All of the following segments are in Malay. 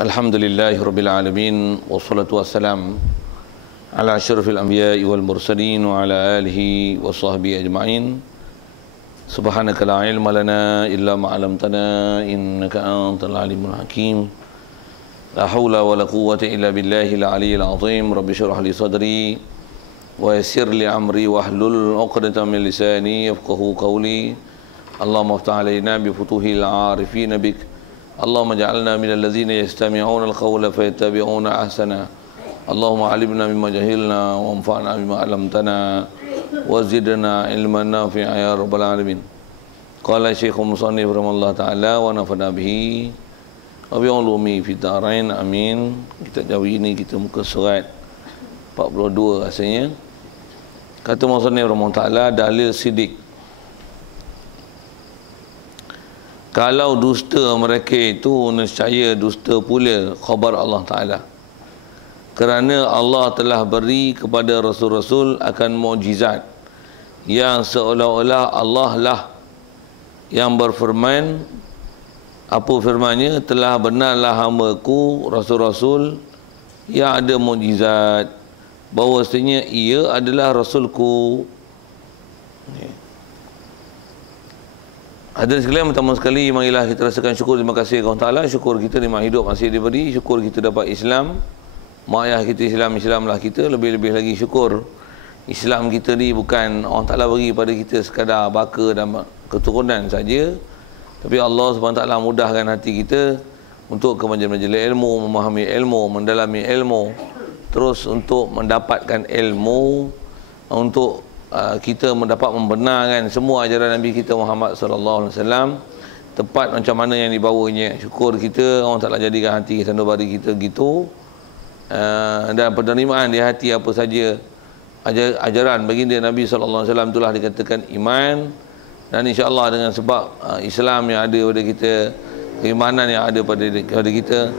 Alhamdulillahirabbil alamin wassalatu wassalam ala asyrafil anbiya'i wal mursalin wa ala alihi wa sahbihi ajma'in. Subhanaka la ilma lana illa ma 'allamtana innaka antal alimul hakim. La haula wa la quwwata illa billahil aliyyil azim. Rabbi shrah li sadri wa yassir li amri wahlul 'uqdatam min lisani yafqahu qawli. Allahumma iftah 'alaina bi futuhil 'arifin bik. Allahumma ja'alna minal ladzina yastami'una al-qawla fayattabi'una ahsana. Allahumma 'allimna mimma jahilna wa anfa'na bima 'allamtana wa zidna ilman nafi'a ya rabbal alamin. Qala Syekhul Musannif rahimahullah ta'ala wa nafa'na bihi wa bi ulumi fid dharain amin. Kita jauh ini kita muka surat 42 rasanya. Kata Musannif rahimahullah ta'ala, dalil sidik. Kalau dusta mereka itu, nescaya dusta pula khabar Allah Ta'ala. Kerana Allah telah beri kepada Rasul-Rasul akan mukjizat yang seolah-olah Allah lah yang berfirman. Apa firmannya? Telah benarlah hamba-Ku Rasul-Rasul yang ada mukjizat, bahawasanya ia adalah Rasul-Ku. Hadirin sekalian, pertama sekali marilah kita rasakan syukur, terima kasih kepada Allah Taala. Syukur kita nikmat hidup masih diberi, syukur kita dapat Islam. Mak ayah kita Islamlah kita. Lebih-lebih lagi syukur Islam kita ni bukan Allah Taala beri pada kita sekadar baka dan keturunan saja, tapi Allah SWT mudahkan hati kita untuk ke majlis-majlis ilmu, memahami ilmu, mendalami ilmu, terus untuk mendapatkan ilmu, untuk kita mendapat membenarkan semua ajaran Nabi kita Muhammad sallallahu alaihi wasallam tepat macam mana yang dibawanya. Syukur kita Allah Taala jadikan hati sanubari kita gitu, dan penerimaan di hati apa saja ajaran baginda Nabi sallallahu alaihi wasallam itulah dikatakan iman. Dan insya-Allah dengan sebab Islam yang ada pada kita, keimanan yang ada pada kita,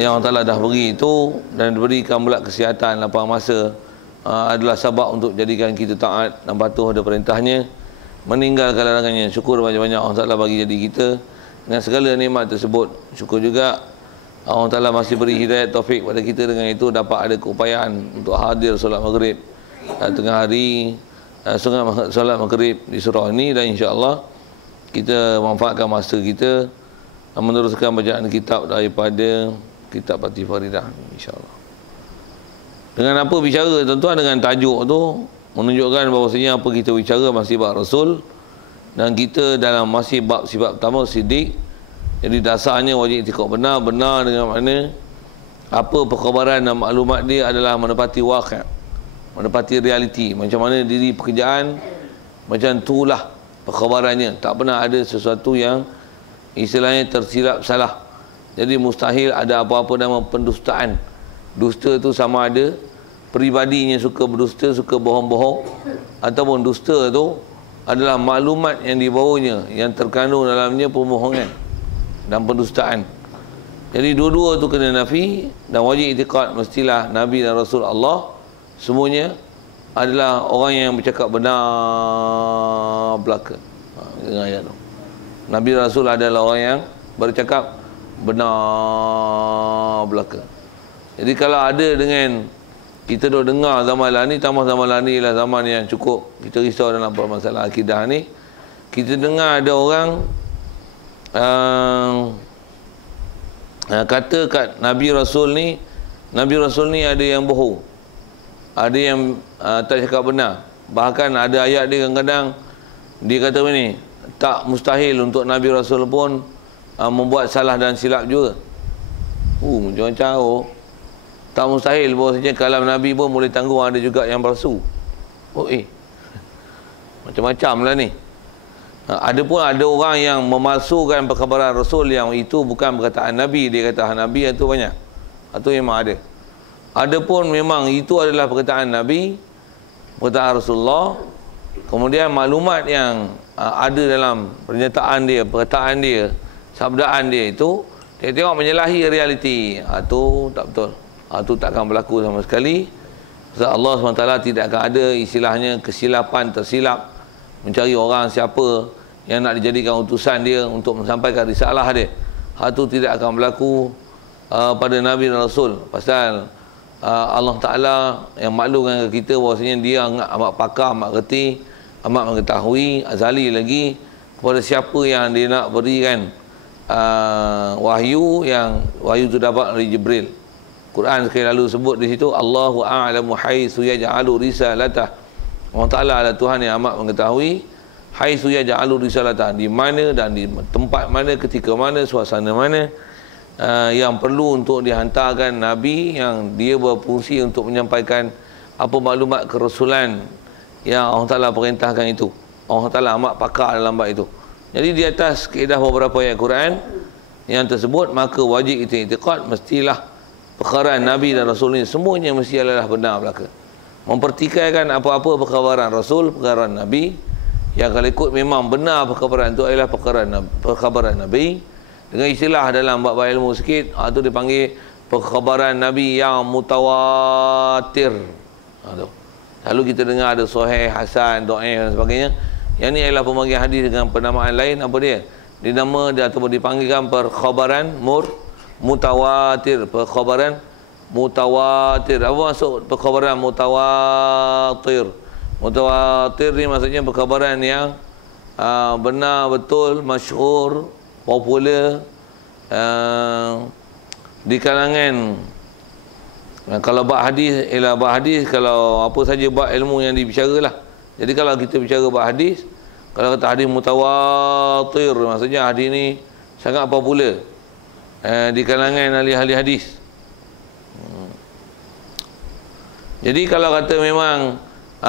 yang Allah Taala dah beri itu, dan diberikan pula kesihatan lapang masa, adalah sebab untuk jadikan kita taat dan patuh pada perintahnya, meninggalkan larangannya. Syukur banyak-banyak Allah Ta'ala bagi jadi kita dengan segala nikmat tersebut. Syukur juga Allah Ta'ala masih beri hidayah taufik pada kita, dengan itu dapat ada keupayaan untuk hadir solat maghrib tengah hari, solat maghrib di surau ini. Dan insya-Allah kita manfaatkan masa kita meneruskan bacaan kitab daripada kitab Fatih Faridah, insya-Allah. Dengan apa bicara? Tuan-tuan, dengan tajuk tu menunjukkan bahawasanya apa kita bicara masih bab Rasul, dan kita dalam masih bab sifat pertama sidik. Jadi dasarnya wajib itikad benar dengan makna apa perkhabaran dan maklumat dia adalah menepati waqi', menepati realiti. Macam mana diri pekerjaan, macam itulah perkhabarannya. Tak pernah ada sesuatu yang istilahnya tersilap salah. Jadi mustahil ada apa-apa nama pendustaan. Dusta tu sama ada peribadinya suka berdusta, suka bohong-bohong, ataupun dusta tu adalah maklumat yang dibawanya, yang terkandung dalamnya pembohongan dan pendustaan. Jadi dua-dua tu kena nafi, dan wajib itikad mestilah Nabi dan Rasul Allah semuanya adalah orang yang bercakap benar belaka. Dengar ayat tu. Nabi dan Rasul adalah orang yang bercakap benar belaka. Jadi kalau ada dengan kita dah dengar zaman lah ni, tambah zaman lah ni lah zaman yang cukup kita risau dalam masalah akidah ni. Kita dengar ada orang kata kat Nabi Rasul ni ada yang bohong, ada yang tak cakap benar. Bahkan ada ayat dia kadang-kadang dia kata begini, tak mustahil untuk Nabi Rasul pun membuat salah dan silap juga. Macam-macam. Tak mustahil bahawasanya kalam Nabi pun boleh tanggung ada juga yang palsu. Macam-macam lah ni. Ada pun ada orang yang memalsukan perkhabaran Rasul yang itu bukan perkataan Nabi. Dia kata Nabi itu banyak. Itu memang ada. Ada pun memang itu adalah perkataan Nabi, perkataan Rasulullah. Kemudian maklumat yang ada dalam pernyataan dia, perkataan dia, sabdaan dia itu, dia tengok menyalahi realiti. Itu tak betul. Itu tak akan berlaku sama sekali. Sebab Allah SWT tidak akan ada istilahnya kesilapan, tersilap mencari orang siapa yang nak dijadikan utusan dia untuk menyampaikan risalah dia. Hal itu tidak akan berlaku pada Nabi dan Rasul. Pasal Allah Ta'ala yang maklumkan ke kita bahawasanya dia amat pakar, amat reti, amat mengetahui, azali lagi kepada siapa yang dia nak berikan wahyu, yang wahyu itu dapat dari Jibril. Quran sekali lalu sebut di situ, Allahu a'lamu haitsu yaj'alu risalatah. Allah Ta'ala adalah Tuhan yang amat mengetahui haitsu yaj'alu risalatah, di mana dan di tempat mana, ketika mana, suasana mana yang perlu untuk dihantarkan Nabi yang dia berfungsi untuk menyampaikan apa maklumat kerasulan yang Allah Ta'ala perintahkan itu. Allah Ta'ala amat pakar dalam bab itu. Jadi di atas kaedah beberapa ayat Quran yang tersebut, maka wajib kita i'tiqad mestilah perkataan Nabi dan Rasul ini semuanya mesti adalah benar belaka. Mempertikaikan apa-apa perkabaran Rasul, perkabaran Nabi, yang kalau ikut memang benar perkabaran itu adalah perkabaran Nabi. Dengan istilah dalam bab ilmu sikit, itu dipanggil perkabaran Nabi yang mutawatir. Lalu kita dengar ada sahih, hasan, dhaif dan sebagainya. Yang ni adalah pembagian hadis dengan penamaan lain. Apa dia? Dinama dia ataupun dipanggilkan perkhabaran mutawatir. Perkhabaran mutawatir. Apa maksud perkhabaran mutawatir? Mutawatir ni maksudnya perkhabaran yang benar, betul, masyhur, popular di kalangan. Kalau bab hadis ialah bab hadis, kalau apa saja bab ilmu yang dibicaralah. Jadi kalau kita bicara bab hadis, kalau kata hadis mutawatir, maksudnya hadis ni sangat popular di kalangan ahli-ahli hadis. Jadi kalau kata memang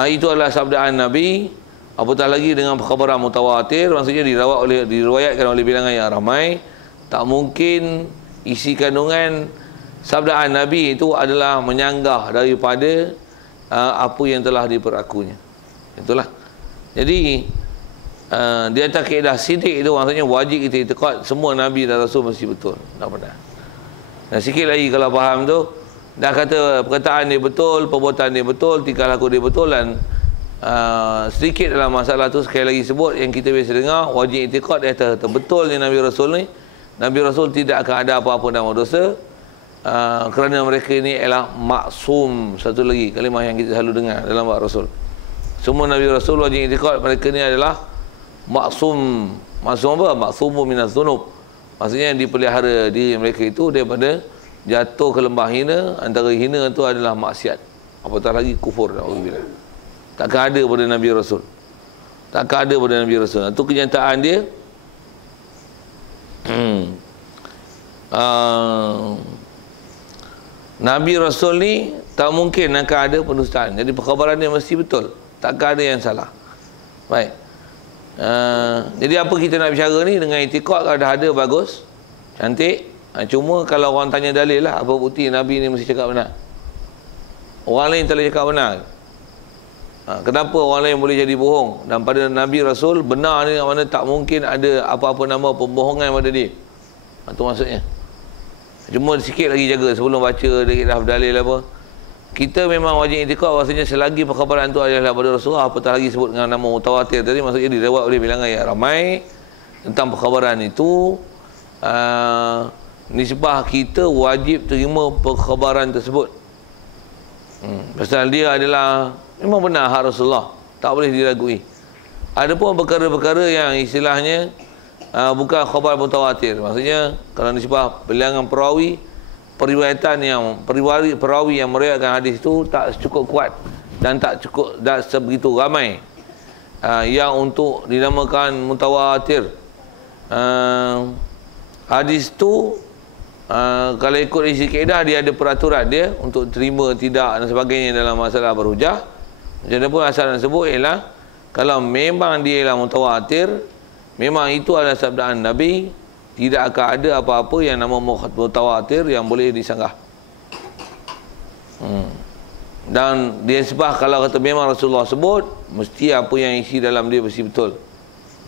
itu adalah sabdaan Nabi, apatah lagi dengan perkhabaran mutawatir, maksudnya diriwayatkan oleh bilangan yang ramai, tak mungkin isi kandungan sabdaan Nabi itu adalah menyanggah daripada apa yang telah diperakunya. Itulah. Jadi di atas kaedah sidik itu, maksudnya wajib kita i'tiqad semua Nabi dan Rasul mesti betul. Tak benar. Dan sikit lagi kalau faham tu, dah kata perkataan dia betul, perbuatan dia betul, tingkah laku dia betul, dan sedikit dalam masalah tu sekali lagi sebut yang kita biasa dengar, wajib i'tiqad di atas betulnya Nabi Rasul ni. Nabi Rasul tidak akan ada apa-apa nama dosa, kerana mereka ini ialah maksum. Satu lagi kalimah yang kita selalu dengar dalam bab Rasul. Semua Nabi Rasul wajib i'tiqad mereka ni adalah maksum. Maksum apa? Maksumu minaz dzunub. Maksudnya dipelihara diri mereka itu daripada jatuh ke lembah hina. Antara hina itu adalah maksiat, apatah lagi kufur. Takkan ada pada Nabi Rasul. Takkan ada pada Nabi Rasul. Itu kenyataan dia. Nabi Rasul ni tak mungkin akan ada pendustaan. Jadi perkhabaran dia mesti betul, takkan ada yang salah. Baik. Jadi apa kita nak bicara ni dengan i'tiqad, kalau dah ada bagus, cantik. Cuma kalau orang tanya dalil lah, apa bukti Nabi ni mesti cakap benar? Orang lain tak boleh cakap benar. Kenapa orang lain boleh jadi bohong? Dan pada Nabi Rasul, benar ni mana tak mungkin ada apa-apa nama pembohongan pada dia. Itu maksudnya. Cuma sikit lagi jaga sebelum baca dah dalil apa. Kita memang wajib i'tiqad bahasanya selagi perkhabaran itu adalah pada Rasulullah, apatah lagi sebut dengan nama mutawatir tadi, maksudnya diriwayat oleh bilangan yang ramai tentang perkhabaran itu, nisbah kita wajib terima perkhabaran tersebut. Pasal dia adalah memang benar hak Rasulullah, tak boleh diragui. Ada pun perkara-perkara yang istilahnya bukan khabar mutawatir. Maksudnya kalau nisbah bilangan perawi, periwayatan yang perawi yang meriwayatkan hadis itu tak cukup kuat dan tak sebegitu ramai yang untuk dinamakan mutawatir. Hadis tu kalau ikut isi kaedah, dia ada peraturan dia untuk terima tidak dan sebagainya dalam masalah berhujah. Macam mana pun asal tersebut ialah kalau memang dia ialah mutawatir, memang itu adalah sabdaan Nabi, tidak akan ada apa-apa yang nama mutawatir yang boleh disanggah. Dan dia sebab kalau kata memang Rasulullah sebut, mesti apa yang isi dalam dia mesti betul.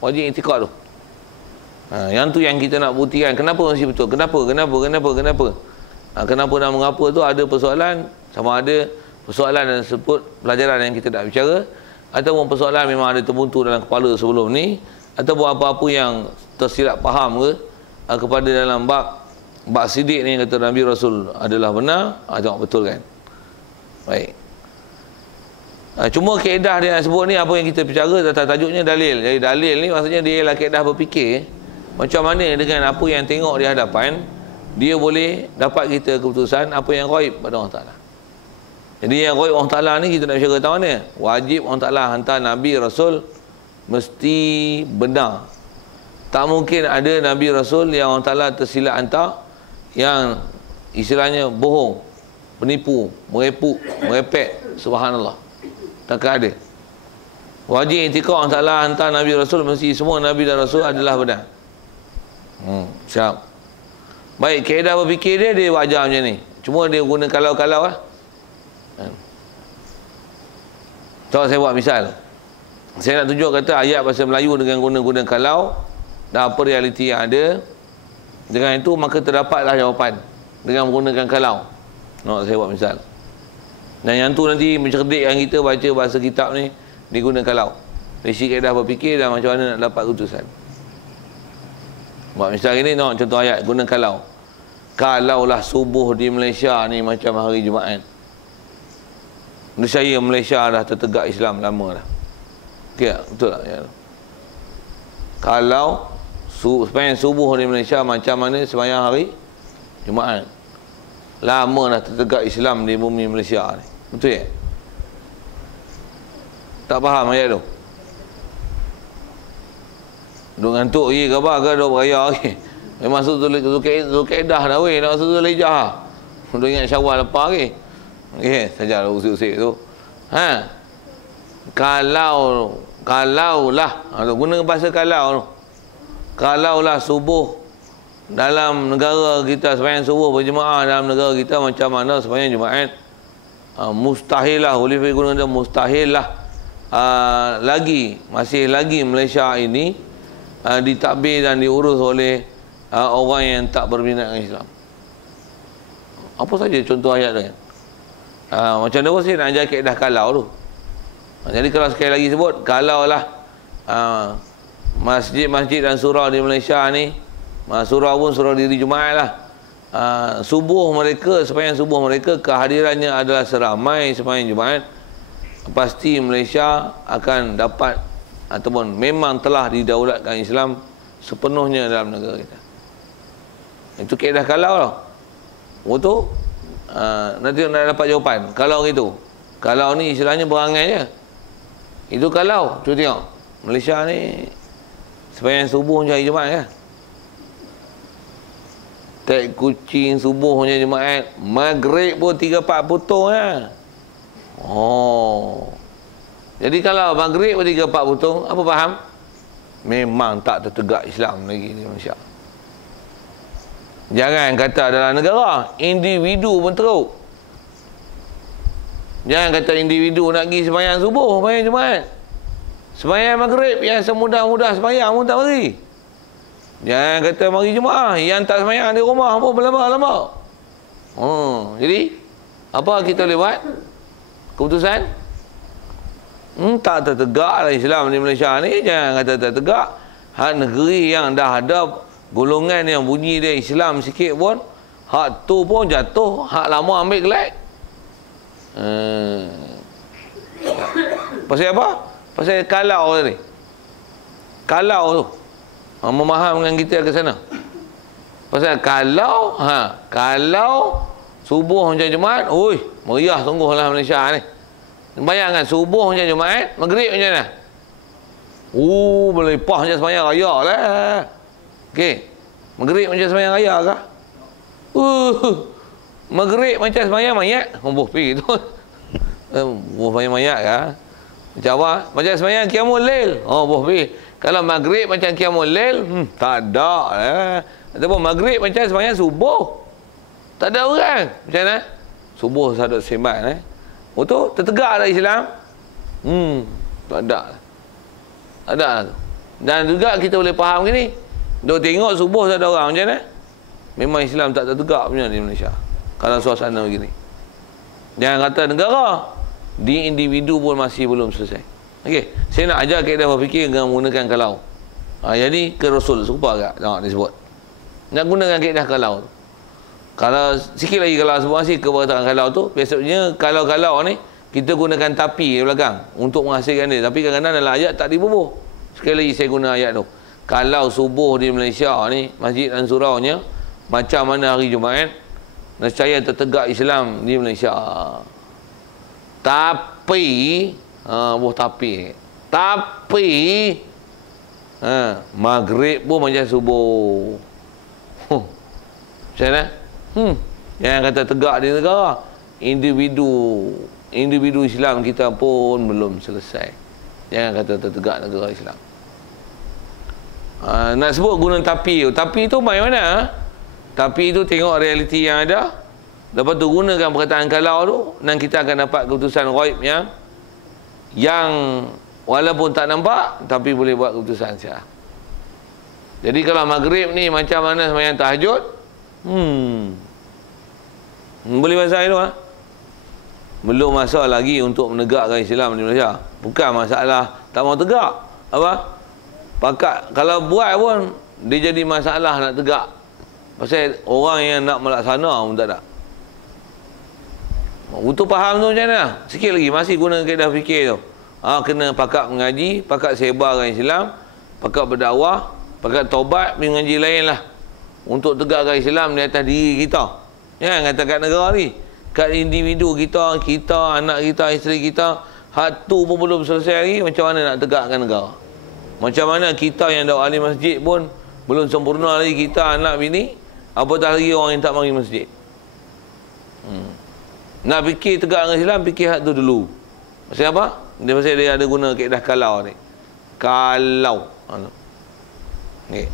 Wajib i'tiqad tu. Yang tu yang kita nak buktikan. Kenapa mesti betul? Kenapa dan mengapa tu ada persoalan. Sama ada persoalan dan sebut pelajaran yang kita nak bicara, ataupun persoalan memang ada terbuntu dalam kepala sebelum ni, ataupun apa-apa yang tersilap faham ke kepada dalam bab Bak Siddiq ni kata Nabi Rasul adalah benar. Tengok betul kan. Baik. Cuma kaedah dia sebut ni, apa yang kita bicara tajuknya dalil. Jadi dalil ni maksudnya dia ialah kaedah berfikir macam mana dengan apa yang tengok di hadapan, dia boleh dapat kita keputusan apa yang ghaib pada Allah Ta'ala. Jadi yang ghaib Allah Ta'ala ni kita nak bicara tahu mana? Wajib Allah Ta'ala hantar Nabi Rasul mesti benar. Tak mungkin ada Nabi Rasul yang Allah Ta'ala tersilap hantar yang istilahnya bohong, penipu, merepek. Subhanallah. Takkan ada. Wajib i'tiqad Allah Ta'ala hantar Nabi Rasul, mesti semua Nabi dan Rasul adalah benar. Siap. Baik, kaedah berfikir dia wajar macam ni. Cuma dia guna kalau-kalau lah. Contoh saya buat misal. Saya nak tunjuk kata ayat bahasa Melayu dengan guna kalau, dan apa realiti yang ada. Dengan itu maka terdapatlah jawapan dengan menggunakan kalau. Saya buat misal. Dan yang tu nanti mencerdikkan kita baca bahasa kitab ni diguna kalau. Dari kaedah berfikir dan macam mana nak dapat keputusan. Buat misal ini, contoh ayat guna kalau. Kalaulah subuh di Malaysia ni macam hari Jumaat. Nescaya Malaysia dah tertegak Islam lama dah. Okey tak? Betul tak? Ya. Kalau sembahyang subuh di Malaysia macam mana sembahyang hari Jumaat. Lama dah tertegak Islam di bumi Malaysia ni. Betul tak? Tak faham ayat tu? Duk ngantuk lagi ke apa ke duk beraya lagi? Memang masuk Zulkaidah dah weh, nak masuk Zulhijjah. Duk ingat Syawal lepas lagi. Okey, sajalah usik-usik tu. Kalaulah, guna bahasa kalau tu. Kalaulah subuh dalam negara kita, sembahyang subuh berjemaah dalam negara kita macam mana sembahyang Jumaat. Mustahil lah, boleh guna dia mustahil lah. Masih lagi Malaysia ini ditadbir dan diurus oleh orang yang tak berminat dengan Islam. Apa saja contoh ayat tu kan? Macam mana saya nak ajar kaedah kalau tu. Jadi kalau sekali lagi sebut, kalaulah masjid-masjid dan surau di Malaysia ni, surau pun surau diri Jumaat lah, subuh mereka, sembahyang subuh mereka kehadirannya adalah seramai sembahyang Jumaat, pasti Malaysia akan dapat ataupun memang telah didaulatkan Islam sepenuhnya dalam negara kita. Itu kaedah kalau lah. Betul? Nanti nak dapat jawapan. Kalau gitu. Kalau ni istilahnya berangai je. Itu kalau. Cuba tengok. Malaysia ni sembahyang subuh macam hari Jumaat kan? Tek kucing subuh macam Jumaat. Maghrib pun 3-4 potong kan? Jadi kalau maghrib pun 3-4 potong, apa faham? Memang tak tertegak Islam lagi di Malaysia. Jangan kata adalah negara, individu pun teruk. Jangan kata individu nak pergi sembahyang subuh, sembahyang Jumaat. Sembahyang maghrib yang semudah-mudah sembahyang pun tak mari. Jangan kata mari Jumaat, yang tak sembahyang di rumah pun berlama-lama. Jadi apa kita boleh buat? Keputusan? Tak tertegaklah Islam di Malaysia ni. Jangan kata tak tegak. Hak negeri yang dah ada golongan yang bunyi dia Islam sikit pun, hak tu pun jatuh, hak lama ambil gelap. Pasal apa? Pasal kalau tadi. Kalau tu memahamkan kita ke sana. Pasal kalau kalau subuh macam Jumaat, meriah sungguhlah Malaysia ni. Bayangkan subuh macam Jumaat, maghrib macam mana? Melepah macam sembahyang raya lah. Okey. Maghrib macam sembahyang raya ke? Maghrib macam sembahyang mayat. Pergi tu. Sembahyang mayat ke? Macam apa? Macam sembahyang qiyamul lail. Pergi. Kalau maghrib macam qiyamul lail, tak ada lah. Ataupun maghrib macam sembahyang subuh. Tak ada orang. Macam mana? Subuh sahabat sembang tu tertegak dah Islam? Tak ada. Tak ada. Dan juga kita boleh faham gini. Duk tengok subuh tak ada orang macam mana? Memang Islam tak tertegak punya di Malaysia. Kalau suasana begini. Jangan kata negara. Di individu pun masih belum selesai. Okey, saya nak ajar kaedah berfikir dengan menggunakan kalau. Jadi ke Rasul serupa agak. Tengok dia sebut. Nak gunakan kaedah kalau tu. Kalau sikit lagi kalau sebut masih perkataan kalau tu, biasanya kalau ni kita gunakan tapi di belakang untuk menghasilkan dia. Tapi kadang-kadang dalam ayat tak dibubuh. Sekali lagi saya guna ayat tu. Kalau subuh di Malaysia ni, masjid dan suraunya macam mana hari Jumaat, nescaya tertegak Islam di Malaysia. Tapi tapi maghrib pun macam subuh. Macam mana? Jangan kata tegak di negara. Individu Islam kita pun belum selesai. Jangan kata tertegak negara Islam. Nak sebut guna tapi. Tapi tu main mana? Tapi itu tengok realiti yang ada. Lepas tu gunakan perkataan kalau tu, dan kita akan dapat keputusan ghaib yang walaupun tak nampak tapi boleh buat keputusan siap. Jadi kalau maghrib ni macam mana sembahyang tahajud? Boleh bahasa itu belum masa lagi untuk menegakkan Islam di Malaysia. Bukan masalah tak mau tegak. Apa? Pakat kalau buat pun dia jadi masalah nak tegak. Pasal orang yang nak melaksana pun tak ada. Untuk faham tu macam mana? Sikit lagi masih guna kaedah fikir tu. Kena pakat mengaji, pakat sebarkan Islam, pakat berdakwah, pakat taubat, mengaji lain lah. Untuk tegakkan Islam di atas diri kita. Jangan kata kat negara ni. Kat individu kita, anak kita, isteri kita, hak tu pun belum selesai lagi, macam mana nak tegakkan negara? Macam mana kita yang dah ahli masjid pun belum sempurna lagi kita, anak bini, apatah lagi orang yang tak mari masjid. Nak fikir tegakkan Islam, fikir hak tu dulu. Pasal apa? Pasal dia ada guna kaedah kalau ni. Kalau. Okay.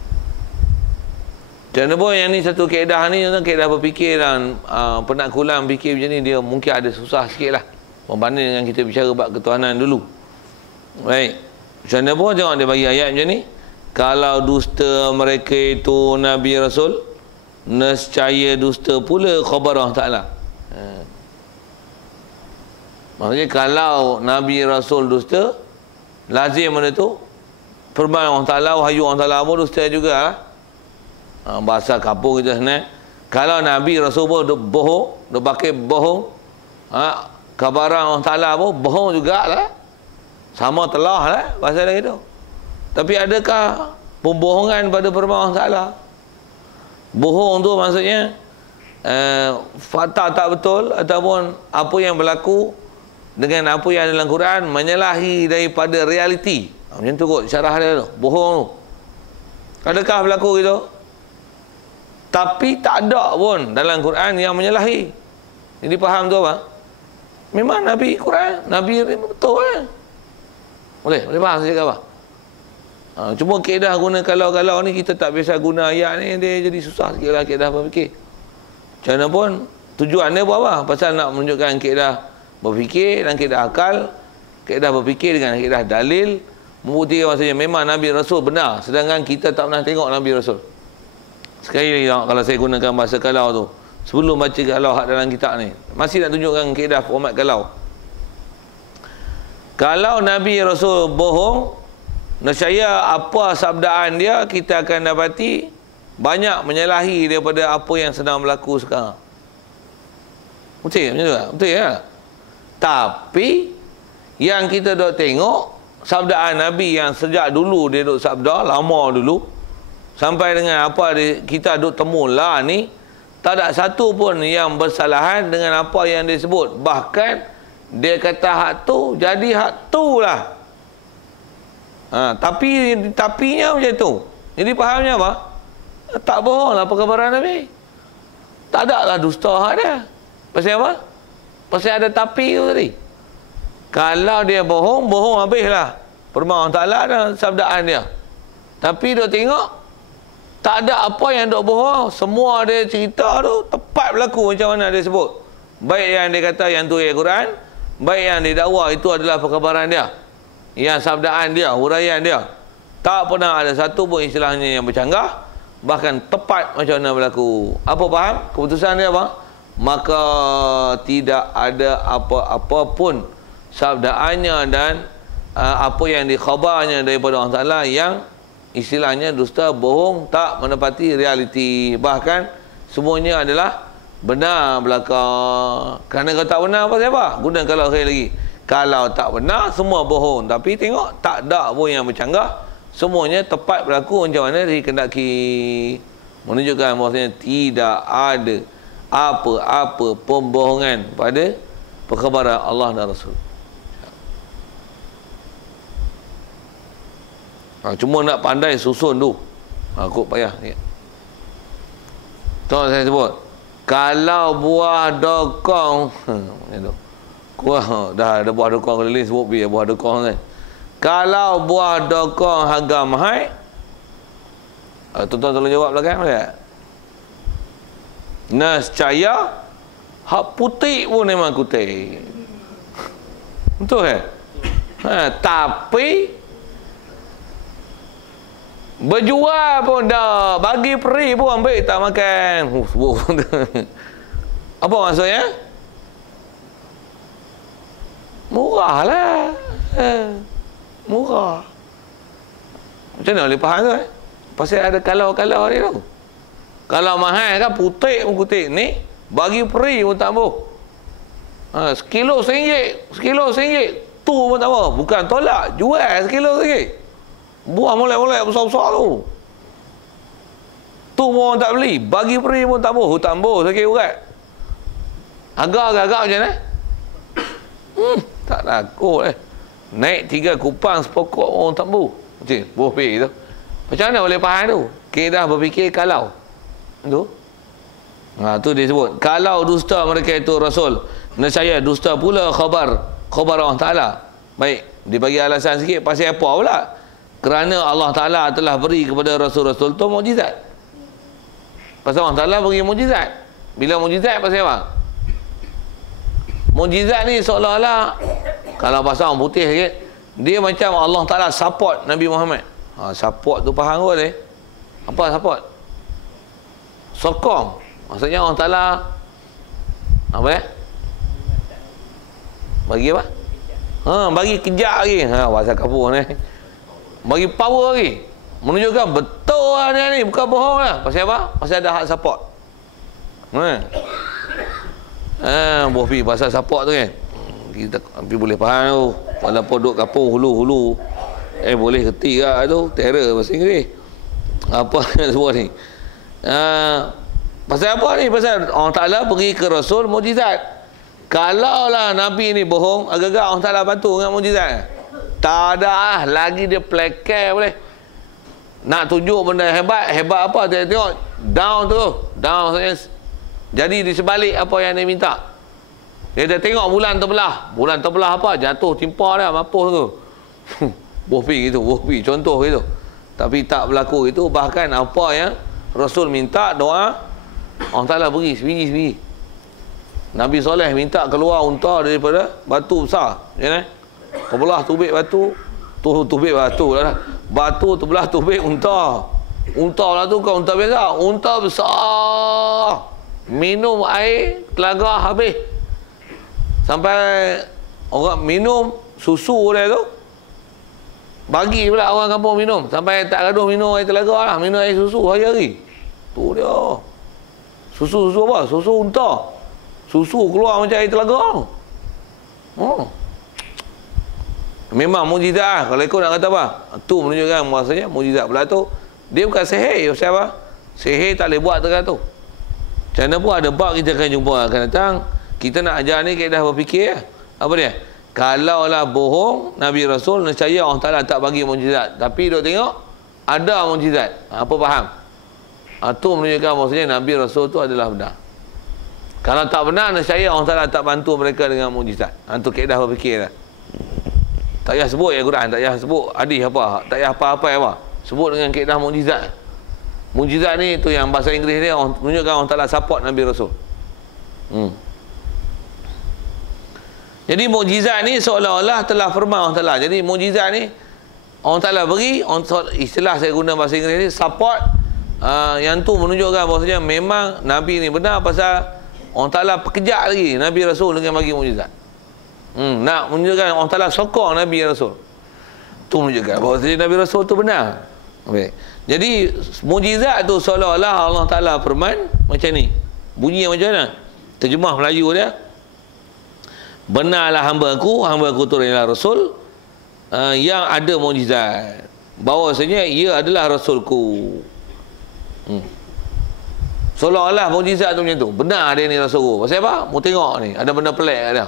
Macam mana pun yang ni satu kaedah ni, kaedah berfikir dan penakkulan fikir macam ni, dia mungkin ada susah sikit lah berbanding dengan kita bicara bab ketuhanan dulu. Baik. Macam mana pun tengok dia bagi ayat macam ni. Kalau dusta mereka itu Nabi Rasul, nescaya dusta pula khabar Allah Ta'ala. Maksudnya kalau Nabi Rasul dusta, lazim benda tu firman Allah Ta'ala, wahyu Allah Ta'ala pun dusta juga lah. Bahasa kampung kita senang. Kalau Nabi Rasul pun bohong, dia pakai bohong, kabaran Allah Ta'ala pun bohong jugalah. Sama telah lah bahasa dia gitu. Tapi adakah pembohongan pada firman Allah Ta'ala? Bohong tu maksudnya fakta tak betul ataupun apa yang berlaku dengan apa yang dalam Quran menyalahi daripada realiti. Macam tu kot syarah dia tu. Bohong tu. Adakah berlaku gitu? Tapi tak ada pun dalam Quran yang menyalahi. Jadi faham tu apa? Memang Nabi Quran, Nabi betul kan? Boleh faham saya cakap apa? Cuma kaedah guna kalau-kalau ni kita tak biasa guna ayat ni, dia jadi susah sikit lah kaedah berfikir. Macam mana pun tujuan dia buat apa? Pasal nak menunjukkan kaedah berfikir dan kaedah akal, kaedah berfikir dengan kaedah dalil, membuktikan maksudnya memang Nabi Rasul benar, sedangkan kita tak pernah tengok Nabi Rasul. Sekali lagi kalau saya gunakan bahasa kalau tu, sebelum baca kalau hak dalam kitab ni, masih nak tunjukkan kaedah format kalau. Kalau Nabi Rasul bohong, nescaya apa sabdaan dia kita akan dapati banyak menyalahi daripada apa yang sedang berlaku sekarang. Betul macam tu tak? Betul ya? Tapi yang kita dok tengok sabdaan Nabi yang sejak dulu dia dok sabda, lama dulu, sampai dengan apa kita duk temulah ni, tak ada satu pun yang bersalahan dengan apa yang dia sebut. Bahkan dia kata hak tu jadi hak tu lah. Tapinya macam tu. Jadi fahamnya apa? Tak bohong lah perkabaran Nabi. Tak ada lah dusta hak dia. Pasal apa? Pasal ada tapi tu tadi. Kalau dia bohong, bohong habislah firman Allah Ta'ala dan sabdaan dia. Tapi dia tengok tak ada apa yang dok bohong, semua dia cerita tu tepat berlaku macam mana dia sebut. Baik yang dia kata yang tu ayat Quran, baik yang dia dakwa itu adalah perkabaran dia, yang sabdaan dia, huraian dia. Tak pernah ada satu pun istilahnya yang bercanggah, bahkan tepat macam mana berlaku. Apa faham? Keputusan dia apa? Maka tidak ada apa-apa pun sabdaannya dan apa yang dikhabarnya daripada Allah Ta'ala yang istilahnya dusta, bohong, tak menepati realiti. Bahkan semuanya adalah benar belakang. Kerana kalau tak benar apa siapa? Guna kalau sekali lagi. Kalau tak benar semua bohong. Tapi tengok tak ada pun yang bercanggah. Semuanya tepat berlaku macam mana dikehendaki. Menunjukkan bahawasanya tidak ada apa-apa pembohongan pada perkhabaran Allah dan Rasul. Cuma nak pandai susun tu. Kok payah. Tuan saya sebut. Kalau buah dokong, dah ada buah dokong keliling sebut biar buah dokong kan. Kalau buah dokong harga mahal, tuan-tuan tolong jawab belakang boleh tak? Nescaya hak putih pun memang putih. Betul kan? Tapi berjual pun dah, bagi free pun ambil tak makan. Apa maksudnya? Murah lah. Murah. Macam mana boleh faham tu? Pasal ada kalau-kalau ni tu. Kalau mahal kan putih pun putih. Ni bagi free pun tak apa. Sekilo RM1. Sekilo RM1. Tu pun tak apa. Bukan tolak. Jual sekilo RM1. Buah molek-molek besar-besar tu. Tu pun orang tak beli. Bagi free pun tak apa. Hutang bos sikit urat. Agak-agak macam mana? Tak takut Naik 3 kupang sepokok orang tak bu. Macam buah pay tu. Macam mana boleh faham tu? Kita dah berfikir kalau. Tu. Tu dia sebut. Kalau dusta mereka itu Rasul. Nescaya dusta pula khabar Allah Ta'ala. Baik. Dia bagi alasan sikit. Pasal apa pula? Kerana Allah Ta'ala telah beri kepada Rasul-Rasul tu mukjizat. Pasal Allah Ta'ala beri mukjizat. Bila mukjizat pasal apa? Mukjizat ni seolah-olah, kalau pasal orang putih sikit, dia macam Allah Ta'ala support Nabi Muhammad. Support tu faham kot apa support? Sokong. Maksudnya Allah Ta'ala apa bagi apa? Bagi kejap lagi. Bahasa kapur ni. Bagi power lagi. Menunjukkan betul lah ni, bukan bohong lah. Pasal apa? Pasal ada hak support. Buah pi pasal support tu kan. Kita hampir boleh faham tu. Walaupun duduk kapur hulu-hulu. Boleh kerti lah tu. Terror bahasa Inggeris. Apa yang sebut ni? Pasal apa ni? Pasal Allah Ta'ala pergi ke Rasul mukjizat. Kalaulah Nabi ni bohong, agak-agak Allah Ta'ala bantu dengan mukjizat. Tak ada lagi dia plekai boleh. Nak tunjuk benda hebat apa? Dia tengok down tu. Down maksudnya jadi di sebalik apa yang dia minta. Dia tengok bulan terbelah apa? Jatuh timpa dah mampus tu. Bohpi gitu, contoh gitu. Tapi tak berlaku itu, bahkan apa yang Rasul minta doa Allah Ta'ala beri sebiji-sebiji. Nabi Soleh minta keluar unta daripada batu besar. Ya, terbelah tubik batu, tubik batu lah. Batu terbelah tubik unta. Unta lah tu kan unta biasa. Unta besar. Minum air telaga habis. Sampai orang minum susu dia tu. Bagi pula orang kampung minum. Sampai tak gaduh minum air telaga lah. Minum air susu hari-hari. Tu dia. Susu apa? Susu unta. Susu keluar macam air telaga. Memang mukjizat lah. Kalau ikut nak kata apa? Tu menunjukkan maksudnya mukjizat pula tu. Dia bukan sihir. Pasal apa? Sihir tak boleh buat dekat tu. Macam mana pun ada bab kita akan jumpa akan datang. Kita nak ajar ni kita dah berfikir. Apa dia? Kalaulah bohong Nabi Rasul, nescaya Allah Ta'ala tak bagi mukjizat. Tapi duk tengok ada mukjizat. Apa faham? Tu menunjukkan maksudnya Nabi Rasul tu adalah benar. Kalau tak benar, nescaya Allah Ta'ala tak bantu mereka dengan mukjizat. Tu kita dah berfikir dah. Tak payah sebut Quran, tak payah sebut hadis apa, tak payah apa-apa apa. Sebut dengan kaedah mukjizat. Mukjizat ni tu yang bahasa Inggeris ni menunjukkan Allah Ta'ala support Nabi Rasul. Jadi mukjizat ni seolah-olah telah firman Allah Ta'ala. Jadi mukjizat ni Allah Ta'ala beri, istilah saya guna bahasa Inggeris ni support. Yang tu menunjukkan bahawasanya memang Nabi ni benar pasal Allah Ta'ala perkejap lagi Nabi Rasul dengan bagi mukjizat. Nak menunjukkan Allah Ta'ala sokong Nabi Rasul. Tu menunjukkan bahawa Nabi Rasul tu benar. Okay. Jadi mukjizat tu seolah-olah Allah Ta'ala firman macam ni. Bunyi macam mana? Terjemah Melayu dia. Benarlah hamba aku tu adalah Rasul yang ada mukjizat. Bahawasanya ia adalah Rasulku. Seolah-olah mukjizat tu macam tu. Benar dia ni Rasulku. Pasal apa? Mau tengok ni. Ada benda pelik kat dia.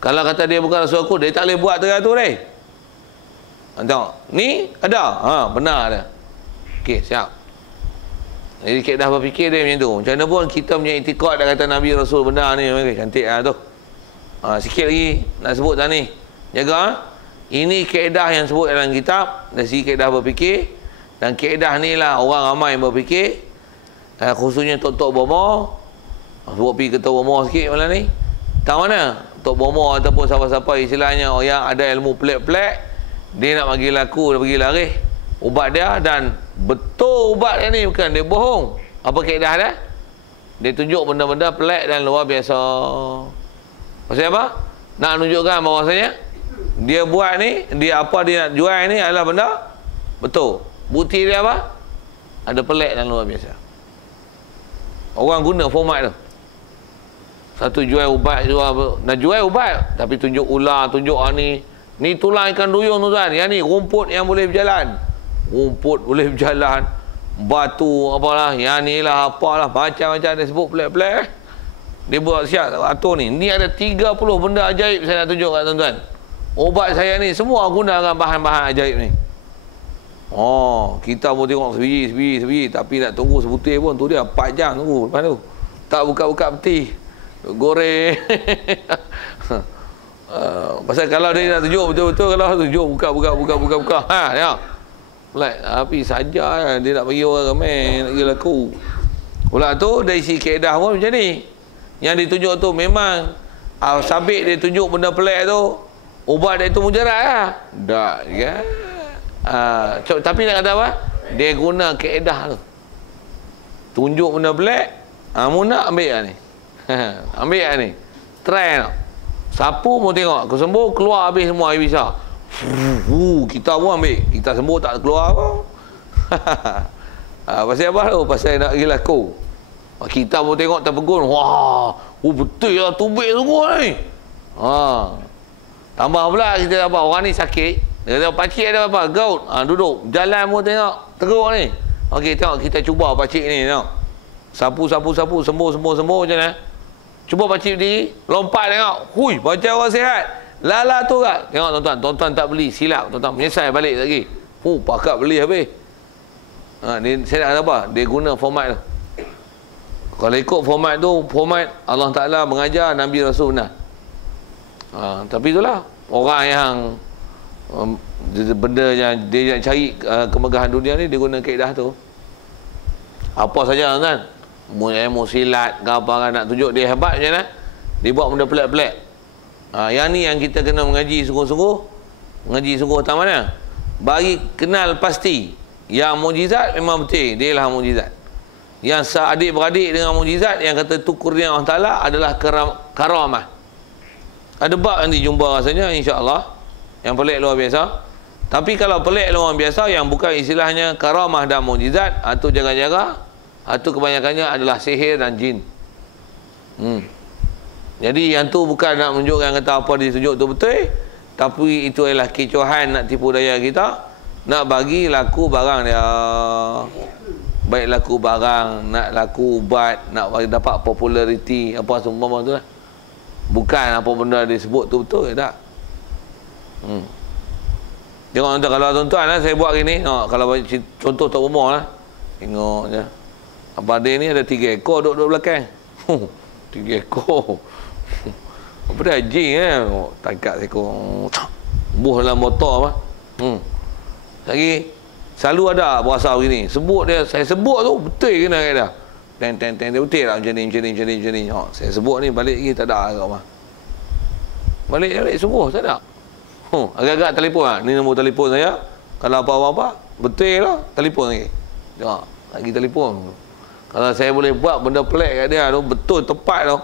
Kalau kata dia bukan Rasulku, dia tak boleh buat tu ni. Tengok. Ni ada. Benar dia. Okey, siap. Jadi kaedah berfikir dia macam tu. Macam mana pun kita punya itikad dah kata Nabi Rasul benar ni. Cantik lah tu. Sikit lagi nak sebut dah ni. Jaga. Ini kaedah yang sebut dalam kitab. Dari segi kaedah berfikir. Dan kaedah ni lah orang ramai yang berfikir. Khususnya Tok-Tok Bomo. Sebut pergi ke Tok Bomo sikit malam ni. Tahu mana? Tok Bomo ataupun siapa-siapa istilahnya yang ada ilmu pelik-pelik. Dia nak bagi laku, dia bagi lari ubat dia. Dan betul ubat dia ni, bukan dia bohong. Apa kaedah dia? Dia tunjuk benda-benda pelik dan luar biasa. Pasal apa? Nak menunjukkan bahawasanya dia buat ni, dia apa dia nak jual ni adalah benda betul. Bukti dia apa? Ada pelik dan luar biasa. Orang guna format tu. Satu jual ubat, nak jual ubat, tapi tunjuk ular, tunjuk ni. Ni tulang ikan duyung tuan. Yang ni rumput yang boleh berjalan. Rumput boleh berjalan. Batu apalah, yang ni lah apalah, macam-macam dia sebut pelik-pelik. Dia buat siap atur ni. Ni ada 30 benda ajaib saya nak tunjuk kat tuan-tuan. Ubat saya ni semua gunakan bahan-bahan ajaib ni. Kita mau tengok sebiji, tapi nak tunggu sebutir pun tu dia 4 jam tunggu lepas tu. Tak buka-buka peti. Goreng. Pasal kalau dia nak tunjuk betul-betul, kalau tunjuk buka. Tengok. Tapi saja dia nak bagi orang ramai, nak bagi laku. Pula tu dari si kaedah pun macam ni. Yang ditunjuk tu memang sabit dia tunjuk benda pelik tu, ubat dia tu mujarab lah. Tak kan? Tapi nak kata apa? Dia guna kaedah tu. Tunjuk benda pelik, mu nak ambil lah ni. Ambil lah ni. Try lah. Sapu mau tengok, aku sembuh, keluar habis semua air besar. Kita pun ambil. Kita sembuh tak keluar apa. Pasal apa tu? Pasal nak pergi laku. Kita pun tengok terpegun. Wah, betul lah tubik semua ni. Tambah pula kita dapat orang ni sakit. Dia kata pakcik ada apa? Gout. Duduk. Jalan pun tengok. Teruk ni. Okey, tengok kita cuba pakcik ni tengok. Sapu. Sembuh macam mana? Cuba pakcik berdiri. Lompat tengok. Hui, macam orang sihat. Lala tu kat. Tengok tuan-tuan. Tuan-tuan tak beli. Silap tuan-tuan. Menyesal balik lagi. Pakat beli habis. Saya nak kata apa? Dia guna format tu. Kalau ikut format tu, format Allah Ta'ala mengajar Nabi Rasul benar. Tapi itulah orang yang benda yang dia nak cari kemegahan dunia ni, dia guna kaedah tu. Apa saja kan? Ilmu silat ke apa kan, nak tunjuk dia hebat macam mana? Dia buat benda pelik-pelik. Yang ni yang kita kena mengaji sungguh-sungguh. Mengaji sungguh tak mana? Bagi kenal pasti yang mukjizat memang betul, dia lah mukjizat. Yang seadik-beradik dengan mukjizat yang kata tu kurnia Allah Ta'ala adalah karamah. Ada bab nanti jumpa rasanya insya-Allah yang pelik luar biasa. Tapi kalau pelik luar biasa yang bukan istilahnya karamah dan mukjizat, itu jaga-jaga, itu kebanyakannya adalah sihir dan jin. Jadi yang tu bukan nak menunjukkan kata apa ditunjuk tu betul, tapi itu adalah kecohan nak tipu daya kita, nak bagi laku barang dia. Baik laku barang, nak laku ubat, nak dapat populariti, apa semua tu lah. Bukan apa benda disebut tu betul ke tak? Tengok tuan, kalau tuan-tuan lah, saya buat gini. Kalau contoh Tok Umar lah, tengok je. Apa dia ni ada 3 ekor duduk belakang. 3 ekor. Apa dia anjing tangkap seekor. Buh dalam motor apa. Lagi selalu ada berasa begini. Sebut dia, saya sebut tu betul kena kata. Ten dia betul tak macam ni. Saya sebut ni balik lagi tak ada agak mah. Balik sungguh tak ada. Agak-agak telefon lah. Ni nombor telefon saya. Kalau apa-apa betul lah, telefon lagi. Tengok, lagi telefon. Kalau saya boleh buat benda pelik kat dia tu, betul tepat tu.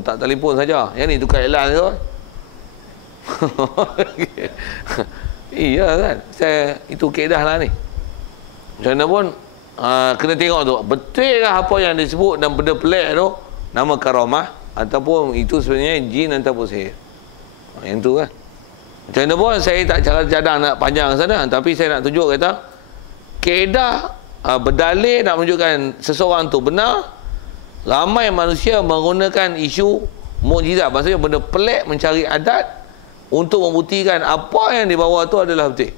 Tak telefon saja. Yang ni tukar iklan tu. Iya kan, saya itu kaedah lah ni. Macam mana pun kena tengok tu betul lah apa yang disebut dan benda pelik tu nama karamah ataupun itu sebenarnya jin ataupun sihir. Yang tu kan. Macam mana pun saya tak cadang nak panjang sana, tapi saya nak tunjuk kata kaedah berdalil nak menunjukkan seseorang tu benar. Ramai manusia menggunakan isu mukjizat, maksudnya benda pelik, mencari adat untuk membuktikan apa yang dibawa tu adalah betul.